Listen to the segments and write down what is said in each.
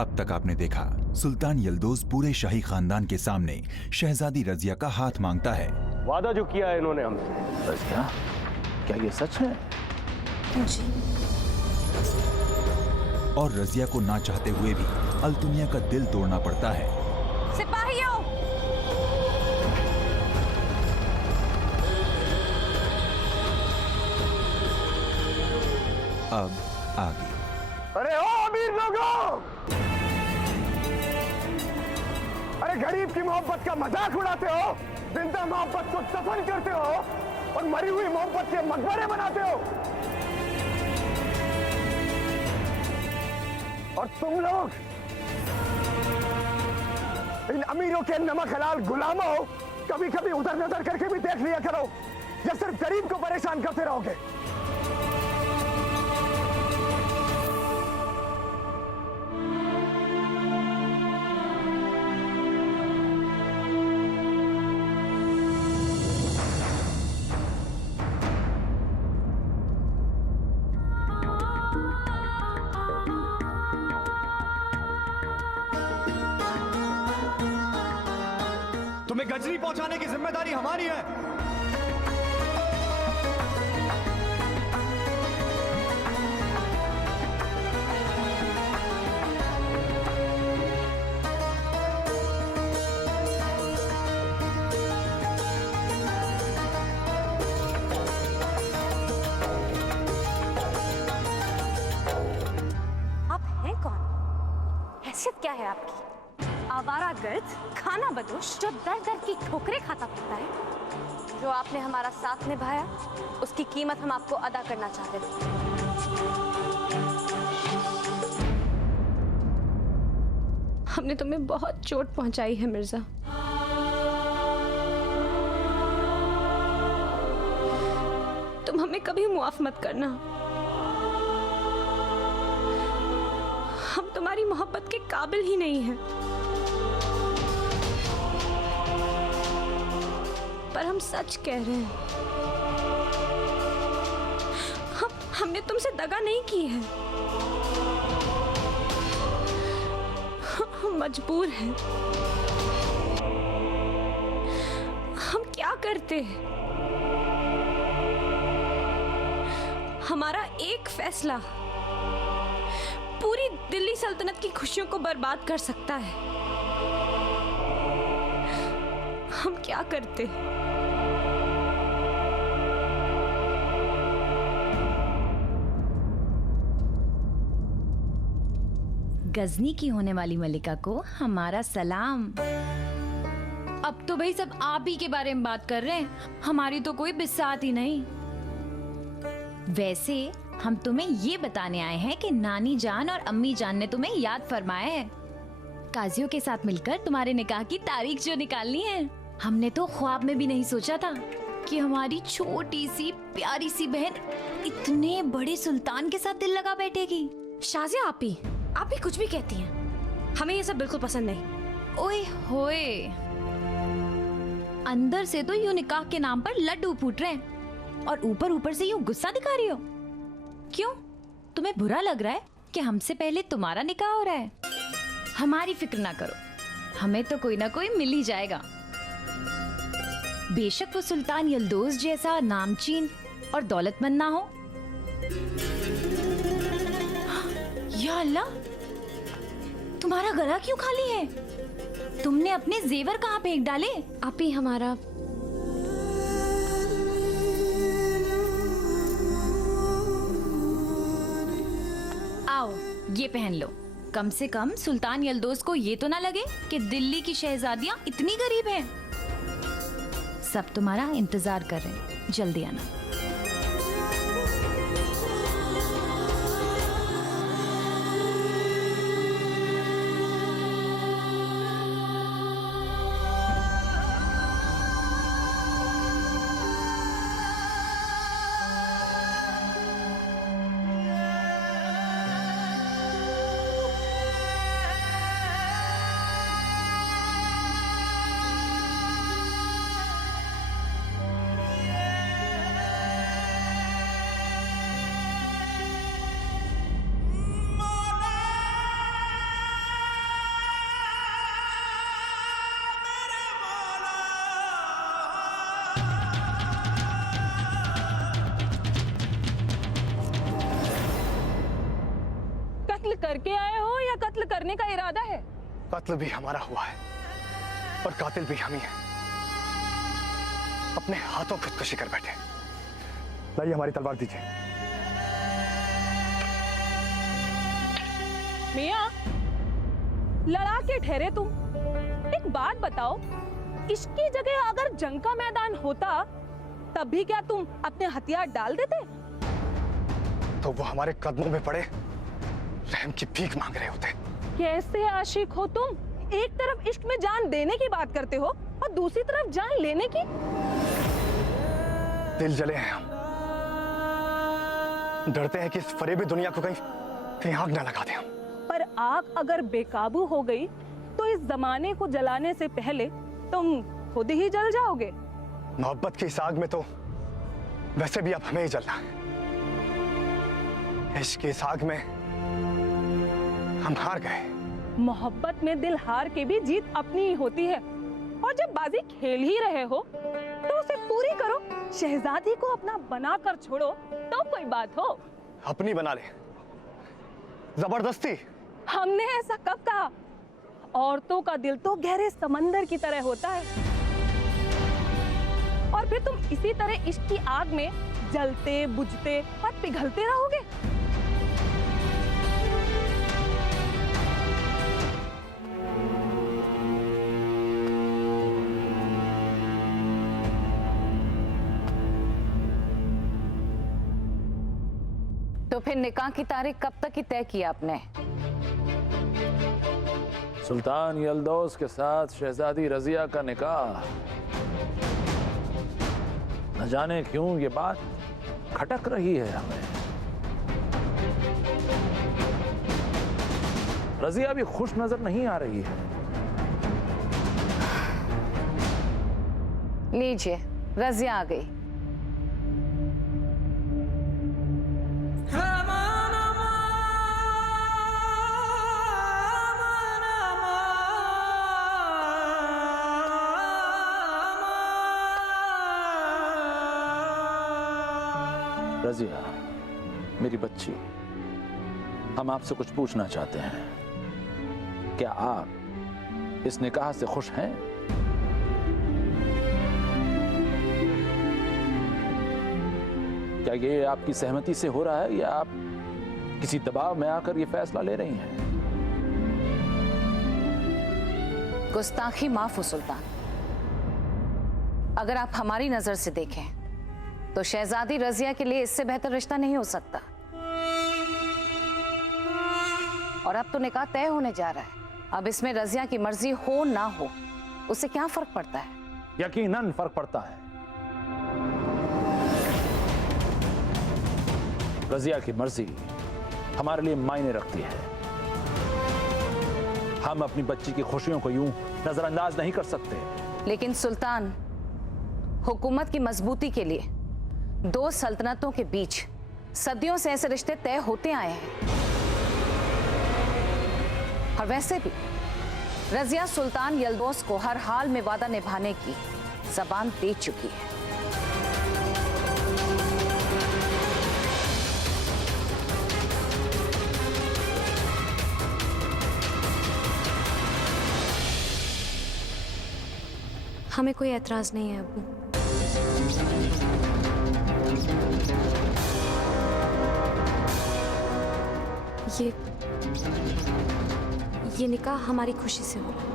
अब तक आपने देखा सुल्तान यल्दोज पूरे शाही खानदान के सामने शहजादी रजिया का हाथ मांगता है। वादा जो किया है इन्होंने हमसे। रजिया, क्या ये सच है? जी। और रजिया को ना चाहते हुए भी अल्तुनिया का दिल तोड़ना पड़ता है। सिपाहियों, अब आगे। अरे ओ अमीर लोगों, अरे गरीब की मोहब्बत का मजाक उड़ाते हो, जिंदा मोहब्बत को दफन करते हो और मरी हुई मोहब्बत के मकबरे बनाते हो। और तुम लोग इन अमीरों के नमक हलाल गुलामों, कभी कभी उधर नजर करके भी देख लिया करो, या सिर्फ गरीब को परेशान करते रहोगे। तुम्हें गजनी पहुंचाने की जिम्मेदारी हमारी है। आप हैं कौन? हैसियत क्या है आपकी? आवारा गर्द, खाना बदोश, जो दर दर की ठोकरें खाता फिरता है। जो आपने हमारा साथ निभाया, उसकी कीमत हम आपको अदा करना चाहते थे। हमने तुम्हें बहुत चोट पहुंचाई है मिर्जा। तुम हमें कभी मुआफ मत करना। हम तुम्हारी मोहब्बत के काबिल ही नहीं हैं। पर हम सच कह रहे हैं, हमने तुमसे दगा नहीं की है। हम मजबूर हैं। हम क्या करते हैं? हमारा एक फैसला पूरी दिल्ली सल्तनत की खुशियों को बर्बाद कर सकता है। हम क्या करते? गजनी की होने वाली मलिका को हमारा सलाम। अब तो भाई सब आप ही के बारे में बात कर रहे हैं, हमारी तो कोई बिसात ही नहीं। वैसे हम तुम्हें ये बताने आए हैं कि नानी जान और अम्मी जान ने तुम्हें याद फरमाया है। काजियों के साथ मिलकर तुम्हारे निकाह की तारीख जो निकालनी है। हमने तो ख्वाब में भी नहीं सोचा था कि हमारी छोटी सी प्यारी सी बहन इतने बड़े सुल्तान के साथ दिल लगा बैठेगी। शाजिया, आप ही कुछ भी कहती हैं। हमें ये सब बिल्कुल पसंद नहीं। ओए होए, अंदर से तो यूं निकाह के नाम पर लड्डू फूट रहे हैं और ऊपर ऊपर से यूं गुस्सा दिखा रही हो। क्यों, तुम्हें बुरा लग रहा है कि हमसे पहले तुम्हारा निकाह हो रहा है? हमारी फिक्र ना करो, हमें तो कोई ना कोई मिल ही जाएगा। बेशक वो सुल्तान यल्दोज जैसा नामचीन और दौलतमंद ना हो। या अल्लाह, तुम्हारा गला क्यों खाली है? तुमने अपने जेवर कहाँ फेंक डाले? आप ही हमारा आओ ये पहन लो। कम से कम सुल्तान यल्दोज को ये तो ना लगे कि दिल्ली की शहजादियां इतनी गरीब हैं। सब तुम्हारा इंतजार कर रहे हैं, जल्दी आना। कत्ल करके आए हो या कत्ल करने का इरादा है? कत्ल भी हमारा हुआ है और कातिल भी हम ही हैं। अपने हाथों खुदकुशी कर बैठे। लाइए हमारी तलवार दीजिए। मियां, लड़ा के ठहरे तुम। एक बात बताओ, इश्क की जगह अगर जंग का मैदान होता तब भी क्या तुम अपने हथियार डाल देते? तो वो हमारे कदमों में पड़े रहम की भीख मांग रहे होते। कैसे आशिक हो तुम? एक तरफ इश्क में जान देने की बात करते हो और दूसरी तरफ जान लेने की। दिल जले हैं हम, डरते हैं कि इस फरेबी दुनिया को कहीं आग ना लगा दें हम। पर आग अगर बेकाबू हो गई तो इस जमाने को जलाने से पहले तुम खुद ही जल जाओगे। मोहब्बत की इस आग में तो वैसे भी अब हमें ही जलना है। इश्क की इस आग में हम हार गए। मोहब्बत में दिल हार के भी जीत अपनी ही होती है, और जब बाजी खेल ही रहे हो तो उसे पूरी करो। शहजादी को अपना बना कर छोड़ो तो कोई बात हो। अपनी बना ले, जबरदस्ती? हमने ऐसा कब कहा? औरतों का दिल तो गहरे समंदर की तरह होता है, और फिर तुम इसी तरह इश्क की आग में जलते बुझते और पिघलते रहोगे। तो फिर निकाह की तारीख कब तक की तय की आपने? सुल्तान यल्दौस के साथ शहजादी रजिया का निकाह। न जाने क्यों ये बात खटक रही है हमें। रजिया भी खुश नजर नहीं आ रही है। लीजिए, रजिया आ गई। रजिया, मेरी बच्ची, हम आपसे कुछ पूछना चाहते हैं। क्या आप इस निकाह से खुश हैं? क्या ये आपकी सहमति से हो रहा है या आप किसी दबाव में आकर ये फैसला ले रही हैं? गुस्ताखी माफ हो सुल्तान। अगर आप हमारी नजर से देखें तो शहजादी रजिया के लिए इससे बेहतर रिश्ता नहीं हो सकता। और अब तो निकाह तय होने जा रहा है। अब इसमें रजिया की मर्जी हो ना हो उससे क्या फर्क पड़ता है? यकीनन फर्क पड़ता है। रजिया की मर्जी हमारे लिए मायने रखती है। हम अपनी बच्ची की खुशियों को यूं नजरअंदाज नहीं कर सकते। लेकिन सुल्तान, हुकूमत की मजबूती के लिए दो सल्तनतों के बीच सदियों से ऐसे रिश्ते तय होते आए हैं। और वैसे भी रजिया सुल्तान यल्दौस को हर हाल में वादा निभाने की ज़बान दे चुकी है। हमें कोई एतराज नहीं है अब्बू। ये निकाह हमारी खुशी से हो रहा है।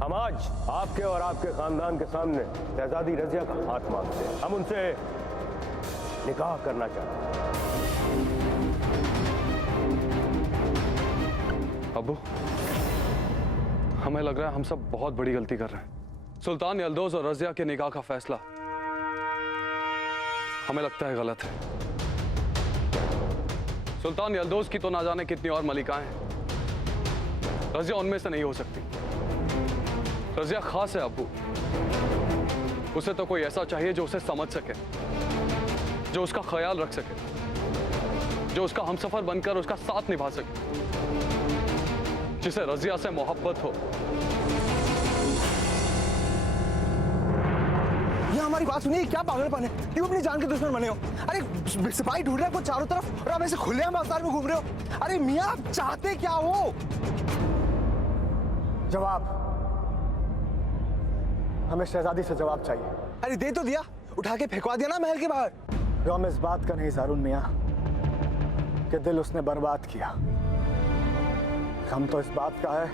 हम आज आपके और आपके खानदान के सामने शहजादी रजिया का हाथ मांगते हैं। हम उनसे निकाह करना चाहते हैं। अब्बू, हमें लग रहा है हम सब बहुत बड़ी गलती कर रहे हैं। सुल्तान यल्दौस और रजिया के निकाह का फैसला हमें लगता है गलत है। सुल्तान यल्दौस की तो ना जाने कितनी और मलिकाएं हैं, रजिया उनमें से नहीं हो सकती। रजिया खास है अब्बू। उसे तो कोई ऐसा चाहिए जो उसे समझ सके, जो उसका ख्याल रख सके, जो उसका हमसफर बनकर उसका साथ निभा सके, जिसे रजिया से मोहब्बत हो। ये हमारी बात सुनिए, क्या पागलपन है? क्यों अपनी जान के दुश्मन बने हो? अरे सिपाही ढूंढ रहे हैं आपको चारों तरफ और आप ऐसे खुलेआम बाजार में घूम रहे हो। अरे मियां, आप चाहते क्या हो? जवाब, हमें शहजादी से जवाब चाहिए। अरे दे तो दिया, उठा के फेंकवा दिया ना महल के बाहर। गम इस बात का नहीं ज़ारुन मियां कि दिल उसने बर्बाद किया। गम तो इस बात का है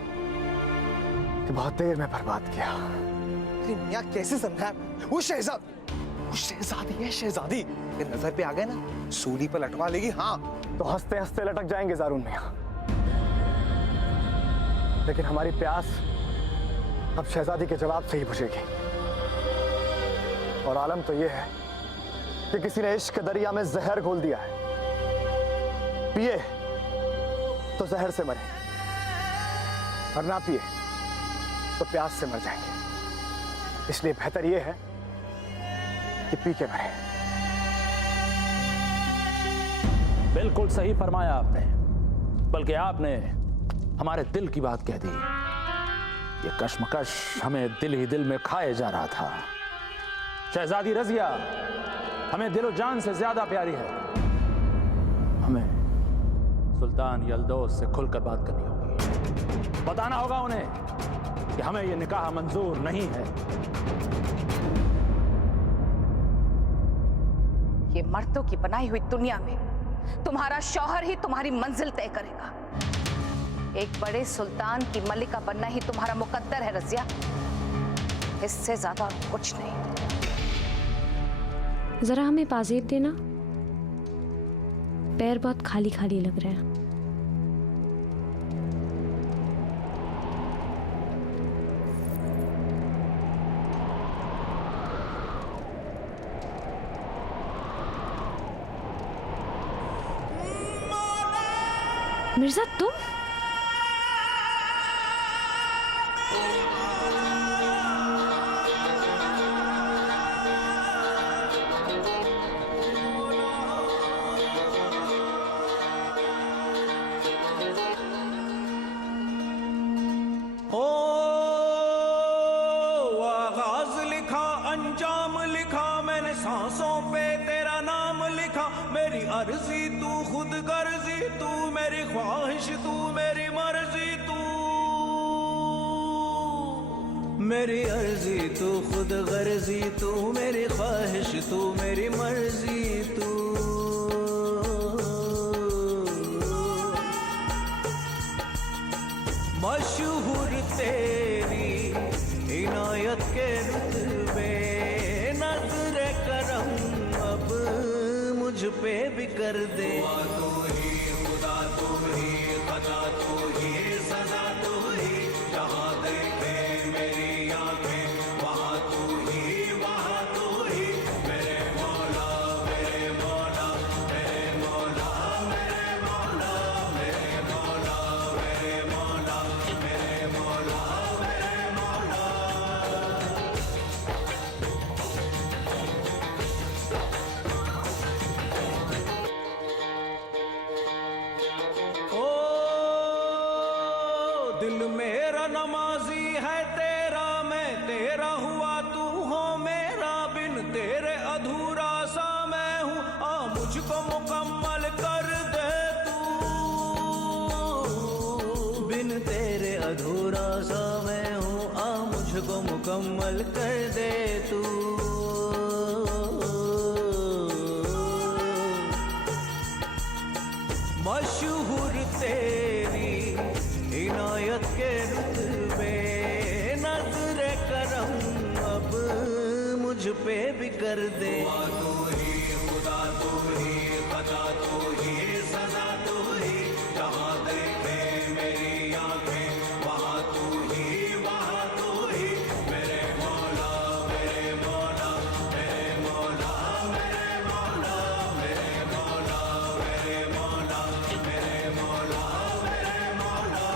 कि बहुत देर में बर्बाद किया। अरे मियां, कैसे समझाएं? वो शहजादी है, शहजादी ये नजर पे आ गए ना, सूली पर लटवा लेगी। हाँ तो हंसते हंसते लटक जाएंगे ज़ारुन मियां, लेकिन हमारी प्यास अब शहजादी के जवाब से ही बुझेगी। और आलम तो ये है कि किसी ने इश्क के दरिया में जहर घोल दिया है। पिए तो जहर से मरे और ना पिए तो प्यास से मर जाएंगे। इसलिए बेहतर ये है कि पी के मरे। बिल्कुल सही फरमाया आपने, बल्कि आपने हमारे दिल की बात कह दी। ये कश्मकश हमें दिल ही दिल में खाए जा रहा था। शहजादी रजिया हमें दिलो जान से ज्यादा प्यारी है। हमें सुल्तान यल्दोस से खुलकर बात करनी होगी। बताना होगा उन्हें कि हमें यह निकाह मंजूर नहीं है। ये मर्दों की बनाई हुई दुनिया में तुम्हारा शौहर ही तुम्हारी मंजिल तय करेगा। एक बड़े सुल्तान की मलिका बनना ही तुम्हारा मुकद्दर है रजिया, इससे ज्यादा कुछ नहीं। जरा हमें पाजेब देना, पैर बहुत खाली खाली लग रहे हैं। मिर्जा तुम? सांसों पे तेरा नाम लिखा, मेरी अर्जी तू खुद गर्जी, तू मेरी ख्वाहिश तू मेरी मर्जी, तू मेरी अर्जी तू खुद गर्जी, तू मेरी ख्वाहिश तू मेरी मर्जी, तू मशहूर तेरी इनायत के रुतबे, नज़्र करम अब मुझ पे भी कर दे। तू ही खुदा, तू ही क़ज़ा, तू ही सज़ा, तू ही जहाँ देखे मेरी आँखें वहाँ तू ही, वहाँ तू ही मेरे मौला, मेरे मौला, मेरे मौला, मेरे मौला, मेरे मौला, मेरे मौला, मेरे मौला, मेरे मौला। ओ दिल मेरा नमाजी है तेरा, मैं तेरा हुआ तू हो मेरा, बिन तेरे अधूरा सा मैं हूँ, आ मुझको मुकम्मल कर दे तू, बिन तेरे अधूरा सा मैं हूँ, आ मुझको मुकम्मल कर दे तू। मशहूर तेरी इनायत के रुतबे, नज़्र करम अब मुझ पे भी कर दे। तू ही खुदा, तू ही क़ज़ा, तू ही सज़ा, तू ही जहाँ देखे मेरी आँखें वहाँ तू ही, वहाँ तू ही मेरे मौला, मेरे मौला, मेरे मौला, मेरे मौला, मेरे मौला, मेरे मौला, मेरे मौला, मेरे मौला।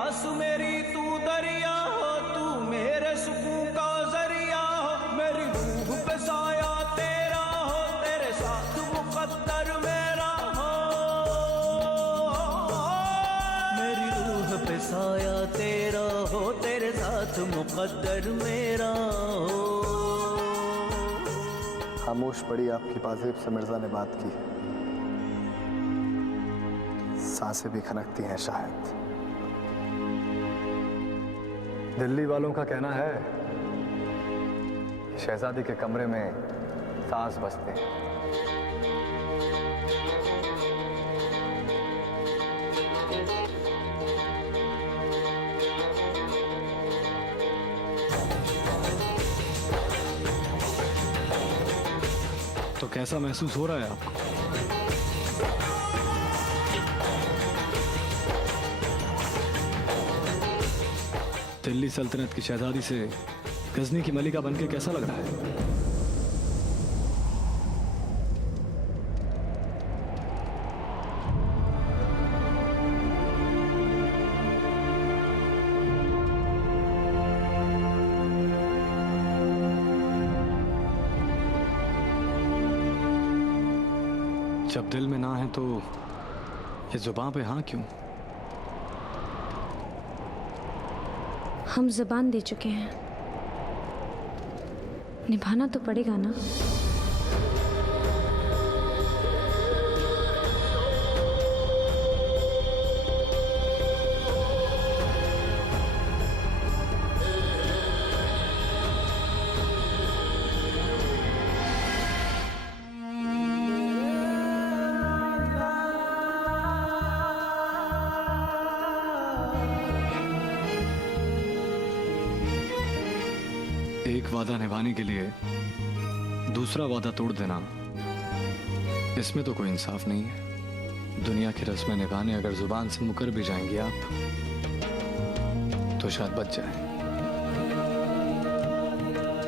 प्यास मेरी तू दरिया हो, तू मेरे सुकून का जरिया हो, मेरी रूह पे साया तेरा हो, तेरे साथ मुकद्दर मेरा हो, मेरी रूह पे साया तेरा हो, तेरे साथ मुकद्दर मेरा हो। खामोश पड़ी आपकी पाजेब से मिर्जा ने बात की, सांसें भी खनकती हैं शायद। दिल्ली वालों का कहना है शहजादी के कमरे में सांस बजते हैं। तो कैसा महसूस हो रहा है आपको? दिल्ली सल्तनत की शहजादी से गजनी की मलिका बनके कैसा लग रहा है? जब दिल में ना है तो ये जुबान पे हाँ क्यों? हम ज़बान दे चुके हैं, निभाना तो पड़ेगा ना। एक वादा निभाने के लिए दूसरा वादा तोड़ देना, इसमें तो कोई इंसाफ नहीं है। दुनिया की रस्में निभाने अगर जुबान से मुकर भी जाएंगे आप तो शायद बच जाए,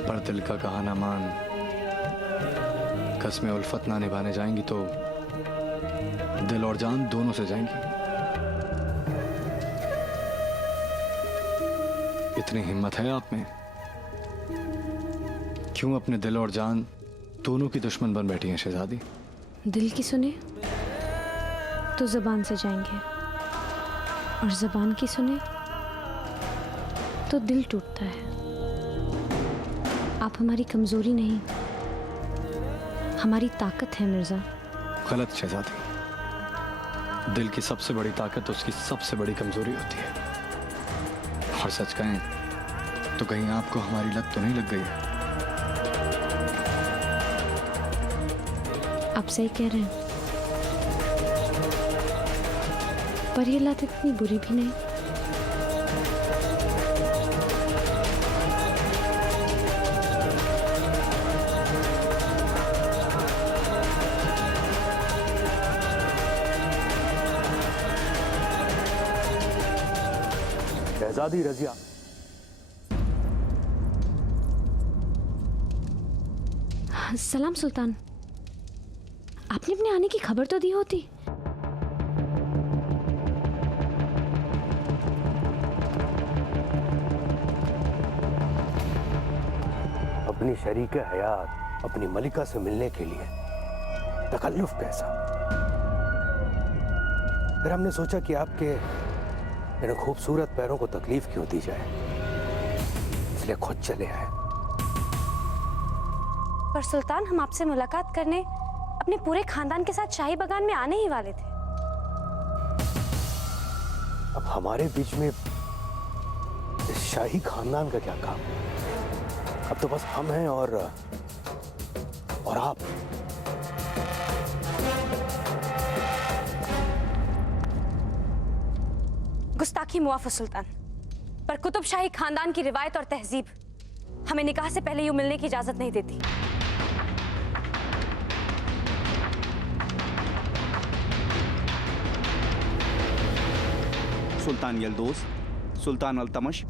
पर दिल का कहा ना मान, कसमें उल्फत ना निभाने जाएंगी तो दिल और जान दोनों से जाएंगी। इतनी हिम्मत है आप में, क्यों अपने दिल और जान दोनों की दुश्मन बन बैठी हैं शहजादी? दिल की सुने तो ज़बान से जाएंगे, और ज़बान की सुने तो दिल टूटता है। आप हमारी कमजोरी नहीं, हमारी ताकत है मिर्जा। गलत शहजादी, दिल की सबसे बड़ी ताकत उसकी सबसे बड़ी कमजोरी होती है। और सच कहें तो कहीं आपको हमारी लत तो नहीं लग गई है? आप सही कह रहे हैं, पर ये लत इतनी बुरी भी नहीं। शहजादी रजिया, सलाम सुल्तान, आपने अपने आने की खबर तो दी होती। अपनी शरीक हयात अपनी मलिका से मिलने के लिए तकल्लुफ कैसा? फिर हमने सोचा कि आपके इन खूबसूरत पैरों को तकलीफ क्यों दी जाए, इसलिए खुद चले आए। पर सुल्तान, हम आपसे मुलाकात करने अपने पूरे खानदान के साथ शाही बगान में आने ही वाले थे। अब हमारे बीच में इस शाही खानदान का क्या काम? अब तो बस हम हैं और आप। गुस्ताखी मुआफ़ सुल्तान, पर कुतुब शाही खानदान की रिवायत और तहजीब हमें निकाह से पहले यूं मिलने की इजाजत नहीं देती। सुल्तान यल्दोज, सुल्तान अल्तमश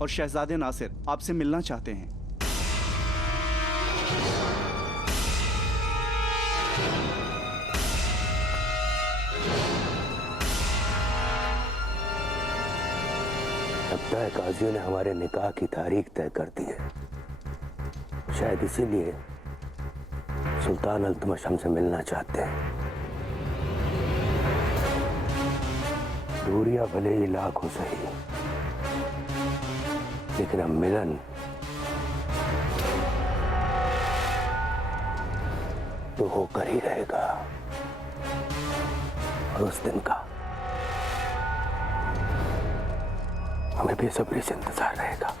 और शहजादे नासिर आपसे मिलना चाहते हैं। लगता है काजियों ने हमारे निकाह की तारीख तय कर दी है। शायद इसीलिए सुल्तान अल्तमश हमसे मिलना चाहते हैं। दूरियां भले ही लाख हो सही, लेकिन अब मिलन तो होकर ही रहेगा। और उस दिन का हमें बेसब्री से इंतजार रहेगा।